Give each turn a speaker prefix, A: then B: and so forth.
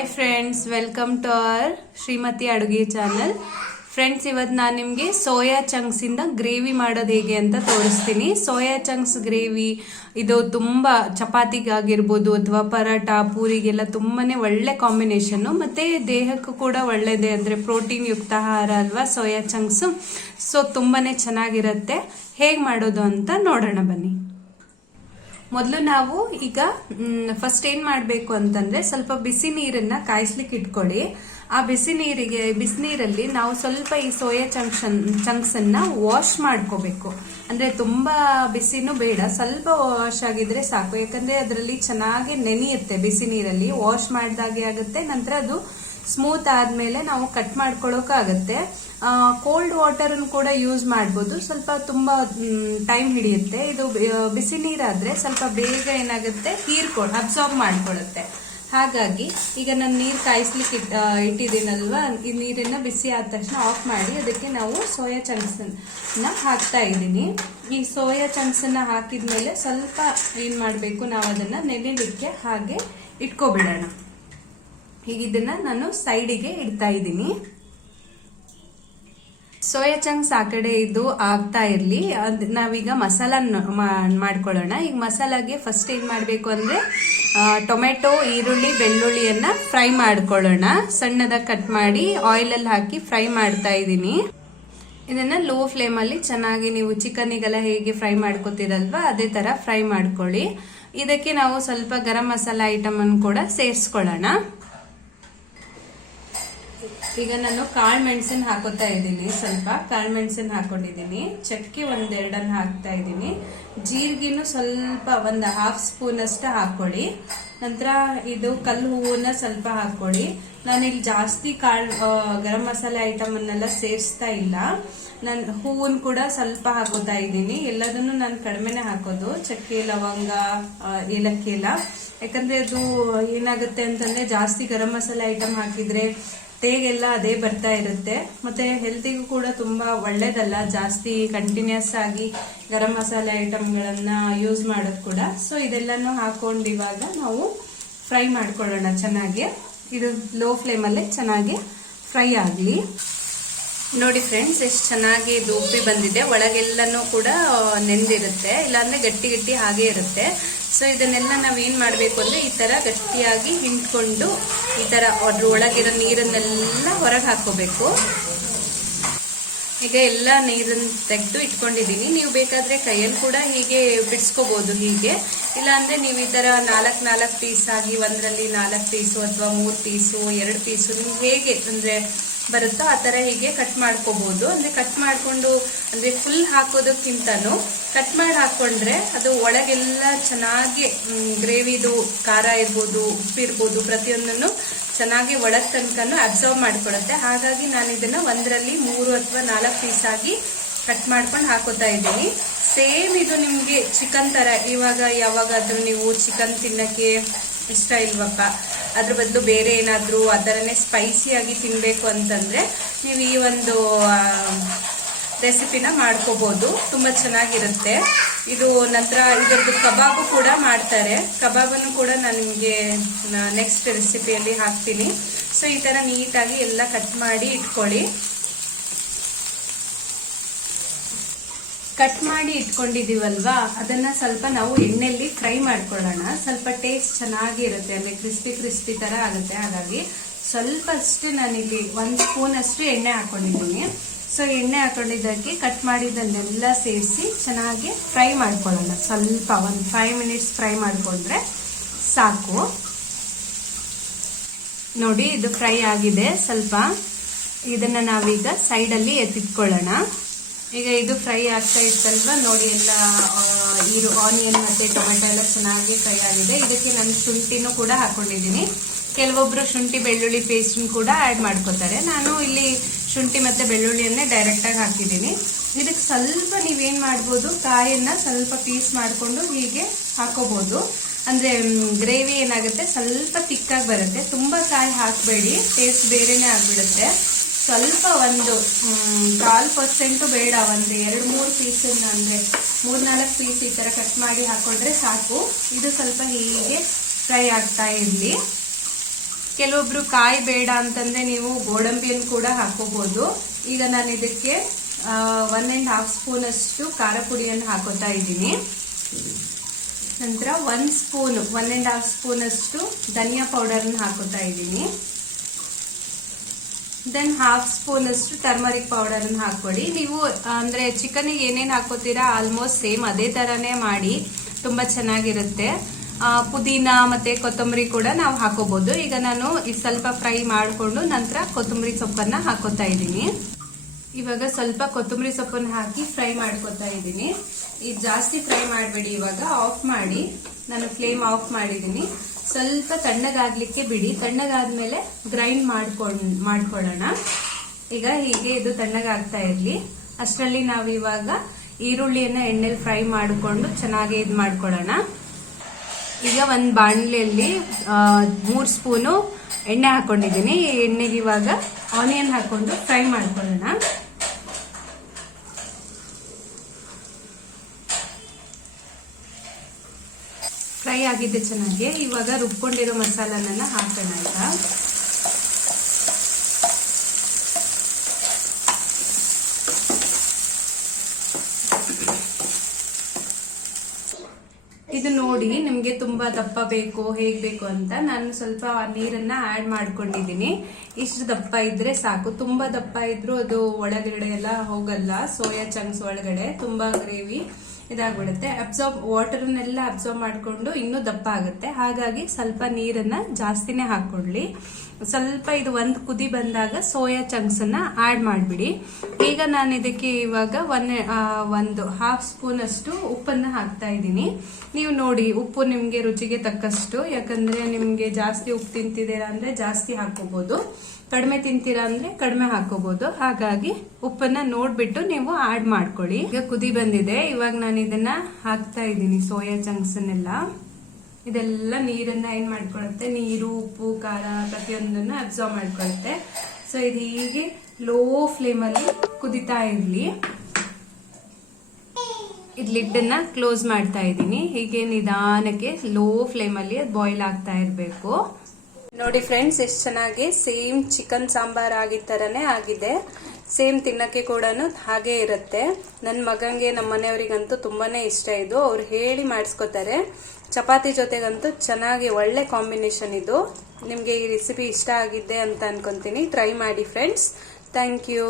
A: Hi friends welcome to our Shrimati ಅಡುಗೆ channel friends ಇವತ್ತು ನಾನು ನಿಮಗೆ ಸೋಯಾ ಚಂಕ್ಸಿಂದ ಗ್ರೇವಿ ಮಾಡೋದು ಹೇಗೆ ಅಂತ ತೋರಿಸ್ತೀನಿ. ಸೋಯಾ ಚಂಕ್ಸ್ ಗ್ರೇವಿ ಇದು ತುಂಬ ಚಪಾತಿಗಾಗಿರ್ಬೋದು ಅಥವಾ ಪರಾಟ ಪೂರಿಗೆಲ್ಲ ತುಂಬಾ ಒಳ್ಳೆ ಕಾಂಬಿನೇಷನ್ನು ಮತ್ತು ದೇಹಕ್ಕೂ ಕೂಡ ಒಳ್ಳೆಯದೇ ಅಂದರೆ ಪ್ರೋಟೀನ್ ಯುಕ್ತ ಆಹಾರ ಅಲ್ವಾ ಸೋಯಾ ಚಂಕ್ಸು ಸೊ ತುಂಬಾ ಚೆನ್ನಾಗಿರುತ್ತೆ. ಹೇಗೆ ಮಾಡೋದು ಅಂತ ನೋಡೋಣ ಬನ್ನಿ. ಮೊದಲು ನಾವು ಈಗ ಫಸ್ಟ್ ಏನ್ ಮಾಡಬೇಕು ಅಂತಂದ್ರೆ ಸ್ವಲ್ಪ ಬಿಸಿ ನೀರನ್ನ ಕಾಯಿಸ್ಲಿಕ್ಕೆ ಇಟ್ಕೊಳ್ಳಿ. ಆ ಬಿಸಿ ನೀರಿಗೆ, ಬಿಸಿ ನೀರಲ್ಲಿ ನಾವು ಸ್ವಲ್ಪ ಈ ಸೋಯಾ ಚಂಕ್ಷನ್ ಚಂಕ್ಸ್ ಅನ್ನ ವಾಶ್ ಮಾಡ್ಕೋಬೇಕು. ಅಂದ್ರೆ ತುಂಬಾ ಬಿಸಿನೂ ಬೇಡ, ಸ್ವಲ್ಪ ವಾಶ್ ಆಗಿದ್ರೆ ಸಾಕು. ಯಾಕಂದ್ರೆ ಅದರಲ್ಲಿ ಚೆನ್ನಾಗಿ ನೆನೆಯುತ್ತೆ ಬಿಸಿ ನೀರಲ್ಲಿ. ವಾಶ್ ಮಾಡಿದಾಗೆ ಆಗುತ್ತೆ, ನಂತರ ಅದು ಸ್ಮೂತ್ ಆದ್ಮೇಲೆ ನಾವು ಕಟ್ ಮಾಡ್ಕೊಳ್ಳೋಕಾಗತ್ತೆ ಕೋಲ್ಡ್ ವಾಟರ್ ಕೂಡ ಯೂಸ್ ಮಾಡ್ಬೋದು. ಸ್ವಲ್ಪ ತುಂಬಾ ಟೈಮ್ ಹಿಡಿಯುತ್ತೆ. ಇದು ಬಿಸಿ ನೀರಾದ್ರೆ ಸ್ವಲ್ಪ ಬೇಗ ಏನಾಗುತ್ತೆ? ಹೀರ್ಕೊಂಡು ಅಬ್ಸಾರ್ಬ್ ಮಾಡ್ಕೊಳ್ಳುತ್ತೆ ಹಾಗಾಗಿ, ಈಗ ನಾನು ನೀರು ಕಾಯಿಸ್ಲಿಕ್ಕೆ ಇಟ್ಟ ಇಟ್ಟಿದ್ದೀನಲ್ವಾ? ಈ ನೀರನ್ನ ಬಿಸಿ ಆದ ತಕ್ಷಣ ಆಫ್ ಮಾಡಿ ಅದಕ್ಕೆ ನಾವು ಸೋಯಾ ಚಂಕ್ಸ್ ಹಾಕ್ತಾ ಇದ್ದೀನಿ. ಈ ಸೋಯಾ ಚಂಕ್ಸ್ ಅನ್ನ ಹಾಕಿದ್ಮೇಲೆ ಸ್ವಲ್ಪ ಏನ್ ಮಾಡಬೇಕು? ನಾವು ಅದನ್ನ ನೆನೆಲಿಕ್ಕೆ ಹಾಗೆ ಇಟ್ಕೊಬಿಡೋಣ. ಈಗ ಇದನ್ನ ನಾನು ಸೈಡಿಗೆ ಇಡ್ತಾ ಇದ್ದೀನಿ. ಸೋಯಾ ಚಂಕ್ಸ್ ಆ ಕಡೆ ಇದು ಆಗ್ತಾ ಇರ್ಲಿ. ಅದು ನಾವೀಗ ಮಸಾಲ ಮಾಡ್ಕೊಳ್ಳೋಣ. ಈಗ ಮಸಾಲಾಗೆ ಫಸ್ಟ್ ಏನ್ ಮಾಡಬೇಕು ಅಂದ್ರೆ ಟೊಮೆಟೊ, ಈರುಳ್ಳಿ, ಬೆಳ್ಳುಳ್ಳಿಯನ್ನ ಫ್ರೈ ಮಾಡ್ಕೊಳ್ಳೋಣ. ಸಣ್ಣದಾಗಿ ಕಟ್ ಮಾಡಿ ಆಯಿಲ್ ಅಲ್ಲಿ ಹಾಕಿ ಫ್ರೈ ಮಾಡ್ತಾ ಇದ್ದೀನಿ. ಇದನ್ನ ಲೋ ಫ್ಲೇಮ್ ಅಲ್ಲಿ ಚೆನ್ನಾಗಿ ನೀವು ಚಿಕನ್ನಿಗೆಲ್ಲ ಹೇಗೆ ಫ್ರೈ ಮಾಡ್ಕೋತೀರಲ್ವಾ, ಅದೇ ತರ ಫ್ರೈ ಮಾಡ್ಕೊಳ್ಳಿ. ಇದಕ್ಕೆ ನಾವು ಸ್ವಲ್ಪ ಗರಂ ಮಸಾಲ ಐಟಮನ್ನು ಕೂಡ ಸೇರಿಸ್ಕೊಳ್ಳೋಣ. ಈಗ ನಾನು ಕಾಳು ಮೆಣಸಿನ ಹಾಕೋತಾ ಇದ್ದೀನಿ. ಸ್ವಲ್ಪ ಕಾಳು ಮೆಣಸಿನ ಹಾಕೊಂಡಿದ್ದೀನಿ. ಚಕ್ಕೆ ಒಂದೆರಡನ್ನು ಹಾಕ್ತಾ ಇದ್ದೀನಿ. ಜೀರಿಗೆನೂ ಸ್ವಲ್ಪ ಒಂದು ಹಾಫ್ ಸ್ಪೂನ್ ಅಷ್ಟ ಹಾಕೊಳ್ಳಿ ನಂತರ ಇದು ಕಲ್ಲು ಹೂವನ್ನ ಸ್ವಲ್ಪ ಹಾಕೊಳ್ಳಿ ನಾನು ಇಲ್ಲಿ ಜಾಸ್ತಿ ಕಾಳು ಗರಂ ಮಸಾಲೆ ಐಟಮ್ ಅನ್ನೆಲ್ಲ ಸೇರಿಸ್ತಾ ಇಲ್ಲ. ನಾನು ಹೂವನ್ನ ಕೂಡ ಸ್ವಲ್ಪ ಹಾಕೋತಾ ಇದ್ದೀನಿ. ಎಲ್ಲದನ್ನು ನಾನು ಕಡಿಮೆನೆ ಹಾಕೋದು. ಚಕ್ಕೆ, ಲವಂಗ ಏಲಕ್ಕಿ ಎಲ್ಲ. ಯಾಕಂದರೆ ಅದು ಏನಾಗುತ್ತೆ ಅಂತಂದರೆ ಜಾಸ್ತಿ ಗರಂ ಮಸಾಲೆ ಐಟಮ್ ಹಾಕಿದ್ರೆ ತೇಗೆಲ್ಲ ಅದೇ ಬರ್ತಾ ಇರುತ್ತೆ. ಮತ್ತೆ ಹೆಲ್ತಿಗೂ ಕೂಡ ತುಂಬಾ ಒಳ್ಳೇದಲ್ಲ. ಜಾಸ್ತಿ ಕಂಟಿನ್ಯೂಸ್ ಆಗಿ ಗರಂ ಮಸಾಲೆ ಐಟಮ್ಗಳನ್ನ ಯೂಸ್ ಮಾಡೋದು ಕೂಡ. ಸೊ ಇದೆಲ್ಲನೂ ಹಾಕೊಂಡು ಇವಾಗ ನಾವು ಫ್ರೈ ಮಾಡ್ಕೊಳ್ಳೋಣ ಚೆನ್ನಾಗಿ. ಇದು ಲೋ ಫ್ಲೇಮಲ್ಲೇ ಚೆನ್ನಾಗಿ ಫ್ರೈ ಆಗಲಿ. ನೋಡಿ ಫ್ರೆಂಡ್ಸ್ ಎಷ್ಟು ಚೆನ್ನಾಗಿ ಇದು ಬಂದಿದೆ. ಒಳಗೆಲ್ಲನೂ ಕೂಡ ನೆಂದಿರುತ್ತೆ ಇಲ್ಲಾಂದ್ರೆ ಗಟ್ಟಿ ಗಟ್ಟಿ ಹಾಗೆ ಇರುತ್ತೆ. ಸೊ ಇದನ್ನೆಲ್ಲ ನಾವೇನು ಮಾಡಬೇಕು ಅಂದ್ರೆ, ಈ ತರ ಗಟ್ಟಿಯಾಗಿ ಹಿಂಡ್ಕೊಂಡು, ಈ ತರ ಅದ್ರ ಒಳಗಿರೋ ನೀರನ್ನೆಲ್ಲ ಹೊರಗೆ ಹಾಕೋಬೇಕು ಈಗ ಎಲ್ಲ ನೀರನ್ನು ತೆಗೆದು ಇಟ್ಕೊಂಡಿದ್ದೀನಿ ನೀವು ಬೇಕಾದ್ರೆ ಕೈಯಲ್ಲಿ ಕೂಡ ಹೀಗೆ ಬಿಡಿಸ್ಕೋಬೋದು ಹೀಗೆ. ಇಲ್ಲಾಂದ್ರೆ ನೀವು ಈ ತರ ನಾಲ್ಕು ನಾಲ್ಕು ಪೀಸ್ ಆಗಿ ಒಂದರಲ್ಲಿ ನಾಲ್ಕು ಪೀಸು ಅಥವಾ ಮೂರು ಪೀಸು ಎರಡು ಪೀಸು ನೀವು ಹೇಗೆ, ಅಂದ್ರೆ ಬರುತ್ತೋ ಆ ತರ ಹೀಗೆ ಕಟ್ ಮಾಡ್ಕೋಬಹುದು ಅಂದ್ರೆ ಕಟ್ ಮಾಡ್ಕೊಂಡು, ಅಂದ್ರೆ ಫುಲ್ ಹಾಕೋದಕ್ಕಿಂತನೂ ಕಟ್ ಮಾಡಿ ಹಾಕೊಂಡ್ರೆ ಅದು ಒಳಗೆಲ್ಲ ಚೆನ್ನಾಗಿ ಗ್ರೇವಿದು ಖಾರ ಇರ್ಬೋದು, ಉಪ್ಪು ಇರ್ಬೋದು, ಪ್ರತಿಯೊಂದನ್ನು ಚೆನ್ನಾಗಿ ಒಳಗ್ ತನಕನೂ ಅಬ್ಸರ್ವ್ ಮಾಡ್ಕೊಳತ್ತೆ ಹಾಗಾಗಿ ನಾನು ಇದನ್ನ ಒಂದರಲ್ಲಿ ಮೂರು ಅಥವಾ ನಾಲ್ಕು ಪೀಸ್ ಆಗಿ ಕಟ್ ಮಾಡ್ಕೊಂಡು ಹಾಕೋತಾ ಇದ್ದೀನಿ. ಸೇಮ್ ಇದು ನಿಮ್ಗೆ ಚಿಕನ್ ತರ ಇವಾಗ ಯಾವಾಗಾದ್ರೂ ನೀವು ಚಿಕನ್ ತಿನ್ನಕ್ಕೆ ಇಷ್ಟ ಇಲ್ವಪ್ಪ? ಅದ್ರ ಬದಲು ಬೇರೆ ಏನಾದರೂ ಅದರನ್ನೇ ಸ್ಪೈಸಿಯಾಗಿ ತಿನ್ನಬೇಕು ಅಂತಂದ್ರೆ ನೀವು ಈ ಒಂದು ರೆಸಿಪಿನ ಮಾಡ್ಕೋಬಹುದು ತುಂಬಾ ಚೆನ್ನಾಗಿರುತ್ತೆ. ಇದು ನಂತರ ಇದರದ್ದು ಕಬಾಬು ಕೂಡ ಮಾಡ್ತಾರೆ. ಕಬಾಬನ್ನು ಕೂಡ ನಾನು ನಿಮಗೆ ನೆಕ್ಸ್ಟ್ ರೆಸಿಪಿಯಲ್ಲಿ ಹಾಕ್ತೀನಿ. ಸೊ ಈ ತರ ನೀಟಾಗಿ ಎಲ್ಲ ಕಟ್ ಮಾಡಿ ಇಟ್ಕೊಳ್ಳಿ. ಕಟ್ ಮಾಡಿ ಇಟ್ಕೊಂಡಿದೀವಲ್ವಾ ಅದನ್ನ ಸ್ವಲ್ಪ ನಾವು ಎಣ್ಣೆಯಲ್ಲಿ ಫ್ರೈ ಮಾಡ್ಕೊಳ್ಳೋಣ. ಸ್ವಲ್ಪ ಟೇಸ್ಟ್ ಚೆನ್ನಾಗಿರುತ್ತೆ, ಅಂದ್ರೆ ಕ್ರಿಸ್ಪಿ ಕ್ರಿಸ್ಪಿ ತರ ಆಗುತ್ತೆ. ಹಾಗಾಗಿ ಸ್ವಲ್ಪ ಅಷ್ಟೇ ನಾನಿಲ್ಲಿ ಒಂದ್ ಸ್ಪೂನ್ ಅಷ್ಟು ಎಣ್ಣೆ ಹಾಕೊಂಡಿದ್ದೀನಿ. ಸೊ ಎಣ್ಣೆ ಹಾಕೊಂಡಿದ್ದಕ್ಕೆ ಕಟ್ ಮಾಡಿದ್ದನ್ನೆಲ್ಲ ಸೇರಿಸಿ ಚೆನ್ನಾಗಿ ಫ್ರೈ ಮಾಡ್ಕೊಳ್ಳೋಣ. ಸ್ವಲ್ಪ ಒಂದು ಫೈವ್ ಮಿನಿಟ್ಸ್ ಫ್ರೈ ಮಾಡಿಕೊಂಡ್ರೆ ಸಾಕು. ನೋಡಿ, ಇದು ಫ್ರೈ ಆಗಿದೆ. ಸ್ವಲ್ಪ ಇದನ್ನ ನಾವೀಗ ಸೈಡಲ್ಲಿ ಎತ್ತಿಟ್ಕೊಳ್ಳೋಣ. ಈಗ ಇದು ಫ್ರೈ ಆಗ್ತಾ ಇತ್ತಲ್ವ? ನೋಡಿ ಎಲ್ಲ ಈರು, ಆನಿಯನ್ ಮತ್ತೆ ಟೊಮೆಟೊ ಎಲ್ಲ ಚೆನ್ನಾಗಿ ಫ್ರೈ ಆಗಿದೆ. ಇದಕ್ಕೆ ನಾನು ಶುಂಠಿನೂ ಕೂಡ ಹಾಕೊಂಡಿದ್ದೀನಿ. ಕೆಲವೊಬ್ರು ಶುಂಠಿ, ಬೆಳ್ಳುಳ್ಳಿ ಪೇಸ್ಟ್ ಕೂಡ ಆಡ್ ಮಾಡ್ಕೋತಾರೆ. ನಾನು ಇಲ್ಲಿ ಶುಂಠಿ ಮತ್ತೆ ಬೆಳ್ಳುಳ್ಳಿಯನ್ನೇ ಡೈರೆಕ್ಟಾಗಿ ಹಾಕಿದ್ದೀನಿ. ಇದಕ್ಕೆ ಸ್ವಲ್ಪ ನೀವೇನು ಮಾಡ್ಬೋದು ಕಾಯಿಯನ್ನ ಸ್ವಲ್ಪ ಪೀಸ್ ಮಾಡಿಕೊಂಡು ಹೀಗೆ ಹಾಕೋಬಹುದು ಅಂದ್ರೆ ಗ್ರೇವಿ ಏನಾಗುತ್ತೆ, ಸ್ವಲ್ಪ ತಿಕ್ಕಾಗಿ ಬರುತ್ತೆ. ತುಂಬಾ ಕಾಯಿ ಹಾಕಬೇಡಿ ಟೇಸ್ಟ್ ಬೇರೆಯೇ ಆಗ್ಬಿಡುತ್ತೆ. ಸ್ವಲ್ಪ ಒಂದು ಕಾಲು ಪರ್ಸೆಂಟು ಬೇಡ, ಒಂದು ಎರಡು, ಮೂರು ಪೀಸನ್ನು ಅಂದ್ರೆ ಮೂರ್ನಾಲ್ಕು ಪೀಸ್ ಈ ಥರ ಕಟ್ ಮಾಡಿ ಹಾಕೊಂಡ್ರೆ ಸಾಕು. ಇದು ಸ್ವಲ್ಪ ಹೀಗೆ ಫ್ರೈ ಆಗ್ತಾ ಇರಲಿ. ಕೆಲವೊಬ್ರು ಕಾಯಿ ಬೇಡ ಅಂತಂದ್ರೆ ನೀವು ಗೋಡಂಬಿಯನ್ನು ಕೂಡ ಹಾಕೋಬಹುದು ಈಗ ನಾನು ಇದಕ್ಕೆ ಒನ್ ಅಂಡ್ ಹಾಫ್ ಸ್ಪೂನ್ ಅಷ್ಟು ಖಾರ ಪುಡಿಯನ್ನು ಹಾಕೋತಾ ಇದ್ದೀನಿ. ನಂತರ one spoon one and half spoon ಅಷ್ಟು ಧನಿಯಾ ಪೌಡರ್ ಹಾಕೋತಾ ಇದ್ದೀನಿ. ದೆನ್ ಹಾಫ್ ಸ್ಪೂನ್ ಅಷ್ಟು ಟರ್ಮರಿಕ್ ಪೌಡರ್ ಅನ್ನು ಹಾಕೊಳ್ಳಿ ನೀವು ಅಂದ್ರೆ ಚಿಕನ್ ಏನೇನು ಹಾಕೋತೀರಾ ಆಲ್ಮೋಸ್ಟ್ ಸೇಮ್ ಅದೇ ತರಾನೇ ಮಾಡಿ, ತುಂಬಾ ಚೆನ್ನಾಗಿರುತ್ತೆ. ಪುದೀನಾ ಮತ್ತೆ ಕೊತ್ತಂಬರಿ ಕೂಡ ನಾವು ಹಾಕೋಬಹುದು ಈಗ ನಾನು ಇದು ಸ್ವಲ್ಪ ಫ್ರೈ ಮಾಡಿಕೊಂಡು ನಂತರ ಕೊತ್ತಂಬರಿ ಸೊಪ್ಪನ್ನ ಹಾಕೋತಾ ಇದ್ದೀನಿ. ಇವಾಗ ಸ್ವಲ್ಪ ಕೊತ್ತಂಬರಿ ಸೊಪ್ಪನ್ನು ಹಾಕಿ ಫ್ರೈ ಮಾಡ್ಕೊತಾ ಇದ್ದೀನಿ. ಇದು ಜಾಸ್ತಿ ಫ್ರೈ ಮಾಡಬೇಡಿ ಇವಾಗ, ಆಫ್ ಮಾಡಿ. ನಾನು ಫ್ಲೇಮ್ ಆಫ್ ಮಾಡಿದ್ದೀನಿ. ಸ್ವಲ್ಪ ತಣ್ಣಗಾಗ್ಲಿಕ್ಕೆ ಬಿಡಿ. ತಣ್ಣಗಾದ್ಮೇಲೆ ಗ್ರೈಂಡ್ ಮಾಡ್ಕೊಂಡ್ ಮಾಡ್ಕೊಳ್ಳೋಣ. ಈಗ ಹೀಗೆ ಇದು ತಣ್ಣಗಾಗ್ತಾ ಇರ್ಲಿ. ಅಷ್ಟರಲ್ಲಿ ನಾವು ಇವಾಗ ಈರುಳ್ಳಿಯನ್ನ ಎಣ್ಣೆಲಿ ಫ್ರೈ ಮಾಡಿಕೊಂಡು ಚೆನ್ನಾಗಿ ಇದು ಮಾಡ್ಕೊಳ್ಳೋಣ. ಈಗ ಒಂದು ಬಾಣಲೆಯಲ್ಲಿ ಮೂರು ಸ್ಪೂನು ಎಣ್ಣೆ ಹಾಕೊಂಡಿದ್ದೀನಿ. ಈ ಎಣ್ಣೆಗೆ ಇವಾಗ ಆನಿಯನ್ ಹಾಕೊಂಡು ಫ್ರೈ ಮಾಡ್ಕೊಳ್ಳೋಣ. ಫ್ರೈ ಆಗಿದೆ ಚೆನ್ನಾಗಿ ಇವಾಗ ರುಬ್ಕೊಂಡಿರೋ ಮಸಾಲನನ್ನ ಹಾಕೋಣ ಆಯ್ತಾ ಇದು ನೋಡಿ ನಿಮಗೆ ತುಂಬಾ ದಪ್ಪ ಬೇಕು, ಹೇಗ್ ಬೇಕು ಅಂತ ನಾನು ಸ್ವಲ್ಪ ನೀರನ್ನ ಆಡ್ ಮಾಡ್ಕೊಂಡಿದ್ದೀನಿ. ಇಷ್ಟು ದಪ್ಪ ಇದ್ರೆ ಸಾಕು. ತುಂಬಾ ದಪ್ಪ ಇದ್ರೂ ಅದು ಒಳಗಡೆ ಎಲ್ಲ ಹೋಗಲ್ಲ. ಸೋಯಾ ಚಂಕ್ಸ್ ಒಳಗಡೆ ತುಂಬಾ ಗ್ರೇವಿ. ಇದಾಗ್ಬಿಡುತ್ತೆ. ಅಬ್ಸಾರ್ಬ್ ವಾಟರ್ನೆಲ್ಲ ಅಬ್ಸಾರ್ಬ್ ಮಾಡ್ಕೊಂಡು ಇನ್ನೂ ದಪ್ಪ ಆಗುತ್ತೆ. ಹಾಗಾಗಿ ಸ್ವಲ್ಪ ನೀರನ್ನ ಜಾಸ್ತಿನೇ ಹಾಕೊಳ್ಳಿ ಸ್ವಲ್ಪ ಇದು ಒಂದು ಕುದಿ ಬಂದಾಗ ಸೋಯಾ ಚಂಕ್ಸ್ ಅನ್ನ ಆಡ್ ಮಾಡಿಬಿಡಿ. ಈಗ ನಾನು ಇದಕ್ಕೆ ಇವಾಗ ಒನ್ ಒಂದು ಹಾಫ್ ಸ್ಪೂನ್ ಅಷ್ಟು ಉಪ್ಪನ್ನ ಹಾಕ್ತಾ ಇದ್ದೀನಿ. ನೀವು ನೋಡಿ, ಉಪ್ಪು ನಿಮ್ಗೆ ರುಚಿಗೆ ತಕ್ಕಷ್ಟು. ಯಾಕಂದ್ರೆ ನಿಮ್ಗೆ ಜಾಸ್ತಿ ಉಪ್ಪು ತಿಂತಿದ್ದೀರಾ ಅಂದ್ರೆ ಜಾಸ್ತಿ ಹಾಕೋಬಹುದು ಕಡಿಮೆ ತಿಂತೀರಾ ಅಂದ್ರೆ ಕಡಿಮೆ ಹಾಕೋಬಹುದು ಹಾಗಾಗಿ ಉಪ್ಪನ್ನ ನೋಡ್ಬಿಟ್ಟು ನೀವು ಆಡ್ ಮಾಡ್ಕೊಳ್ಳಿ. ಈಗ ಕುದಿ ಬಂದಿದೆ. ಇವಾಗ ನಾನು ಇದನ್ನ ಹಾಕ್ತಾ ಇದ್ದೀನಿ, ಸೋಯಾ ಚಂಕ್ಸನ್ನೆಲ್ಲ ಇದೆಲ್ಲ ನೀರನ್ನ ಏನ್ ಮಾಡ್ಕೊಳುತ್ತೆ? ನೀರು, ಉಪ್ಪು, ಖಾರ ಪ್ರತಿಯೊಂದನ್ನ ಅಬ್ಸರ್ವ್ ಮಾಡ್ಕೊಳತ್ತೆ. ಸೊ ಇದು ಹೀಗೆ ಲೋ ಫ್ಲೇಮ್ ಅಲ್ಲಿ ಕುದಿತಾ ಇರ್ಲಿ. ಇದ್ ಲಿಡ್ಡನ್ನ ಕ್ಲೋಸ್ ಮಾಡ್ತಾ ಇದ್ದೀನಿ. ಹೀಗೆ ನಿಧಾನಕ್ಕೆ ಲೋ ಫ್ಲೇಮ್ ಅಲ್ಲಿ ಅದು ಬಾಯ್ಲ್ ಆಗ್ತಾ ಇರಬೇಕು. ನೋಡಿ ಫ್ರೆಂಡ್ಸ್ ಎಷ್ಟು ಚೆನ್ನಾಗಿ ಸೇಮ್ ಚಿಕನ್ ಸಾಂಬಾರ್ ಆಗಿದ್ದ ಥರನೇ ಆಗಿದೆ. ಸೇಮ್ ತಿನ್ನಕ್ಕೆ ಕೂಡ ಹಾಗೆ ಇರುತ್ತೆ. ನನ್ನ ಮಗಂಗೆ ನಮ್ಮ ಮನೆಯವರಿಗಂತೂ ತುಂಬಾ ಇಷ್ಟ ಇದು. ಅವ್ರು ಹೇಳಿ ಮಾಡಿಸ್ಕೋತಾರೆ. ಚಪಾತಿ ಜೊತೆಗಂತೂ ಚೆನ್ನಾಗಿ ಒಳ್ಳೆ ಕಾಂಬಿನೇಷನ್ ಇದು. ನಿಮಗೆ ಈ ರೆಸಿಪಿ ಇಷ್ಟ ಆಗಿದೆ ಅಂತ ಅನ್ಕೊಂತೀನಿ. ಟ್ರೈ ಮಾಡಿ ಫ್ರೆಂಡ್ಸ್ ಥ್ಯಾಂಕ್ ಯು